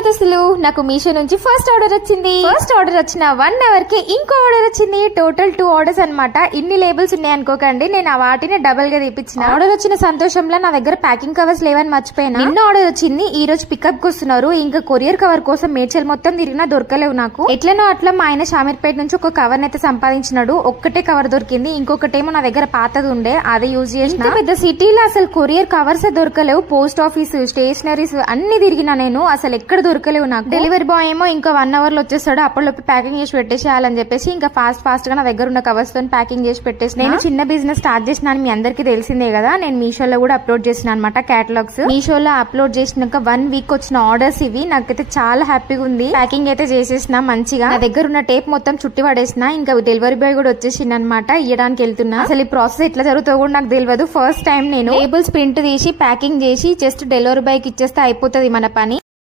Hello దోస్తులు, నాకు మీషో నుంచి ఫస్ట్ ఆర్డర్ వచ్చింది. ఫస్ట్ ఆర్డర్ వచ్చిన 1 అవర్ కి ఇంకో ఆర్డర్ వచ్చింది. టోటల్ 2 ఆర్డర్స్ అన్నమాట. ఇన్ని లేబుల్స్ ఉన్నాయి అనుకోకండి, నేను ఆ వాటిని డబుల్ గా తెప్పించిన. ఆర్డర్ వచ్చిన సంతోషంలో నా దగ్గర ప్యాకింగ్ కవర్స్ లేవని మర్చిపోయినా. నిన్న ఆర్డర్ వచ్చింది, ఈ రోజు పికప్ కు వస్తున్నారు. ఇంకా కొరియర్ కవర్ కోసం మేడ్చల్ మొత్తం తిరిగినా దొరకలేవు నాకు. ఎట్లనో అట్లా మా ఆయన షామీర్పేట నుంచి ఒక కవర్ అయితే సంపాదించినాడు. ఒక్కటే కవర్ దొరికింది, ఇంకొకటేమో నా దగ్గర పాతది ఉండే, అది యూజ్ చేసిన. పెద్ద సిటీలో అసలు courier covers దొరకలేవు. Post office, stationeries అన్ని తిరిగినా నేను, అసలు ఎక్కడ దొరకలేవు నాకు. డెలివరీ బాయ్ ఏమో ఇంకా 1 అవర్ లో వచ్చేస్తాడు, అప్పటిలోపు ప్యాకింగ్ చేసి పెట్టేసేయాలని చెప్పేసి ఇంకా ఫాస్ట్ గా నా దగ్గర ఉన్న కవర్స్ తో ప్యాకింగ్ చేసి పెట్టేసి. నేను చిన్న బిజినెస్ స్టార్ట్ చేసిన మీ అందరికి తెలిసిందే కదా. నేను మీషోలో కూడా అప్లోడ్ చేసిన అనమాట క్యాటలాగ్స్. మీషోలో అప్లోడ్ చేసినాక 1 వీక్ వచ్చిన ఆర్డర్స్ ఇవి. నాకైతే చాలా హ్యాపీగా ఉంది. ప్యాకింగ్ అయితే చేసేసిన మంచిగా. నా దగ్గర ఉన్న టేప్ మొత్తం చుట్టి పడేసిన. ఇంకా డెలివరీ బాయ్ కూడా వచ్చేసింది అనమాట, ఇవ్వడానికి వెళ్తున్నా. అసలు ఈ ప్రాసెస్ ఎట్లా జరుగుతుందో కూడా నాకు తెలియదు. ఫస్ట్ టైం నేను లేబుల్స్ ప్రింట్ తీసి ప్యాకింగ్ చేసి జస్ట్ డెలివరీ బాయ్ కి ఇచ్చేస్తే అయిపోతుంది మన పని.